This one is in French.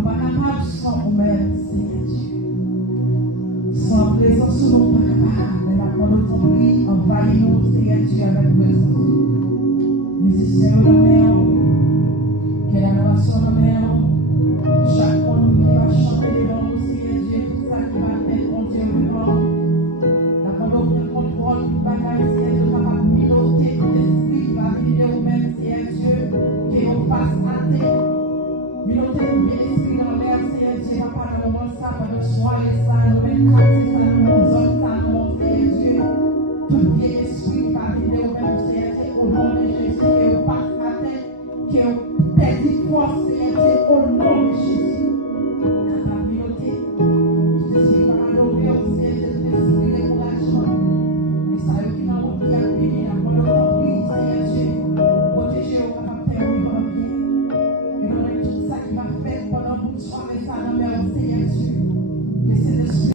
nous pas capables sans vous-même, Seigneur Dieu. Sans présence, nous ne sommes pas capables. Mais maintenant, nous compris, envahis-nous, Seigneur Dieu, avec présence. Musiciens, nous mettons, quelle adoration nous mettons, chaque monde qui va chanter devant nous, Seigneur Dieu, tout ça qui va être, mon Dieu, devant nous. D'abord, nous prenons contrôle du bagage, Seigneur Dieu, capable de minoter tout esprit qui va venir nous-mêmes, Seigneur Dieu, qui nous fasse rater. Minoter tout esprit dans l'air, Seigneur Dieu, va pas dans le monde ça, va nous soigner ça, nous mettre ça, nous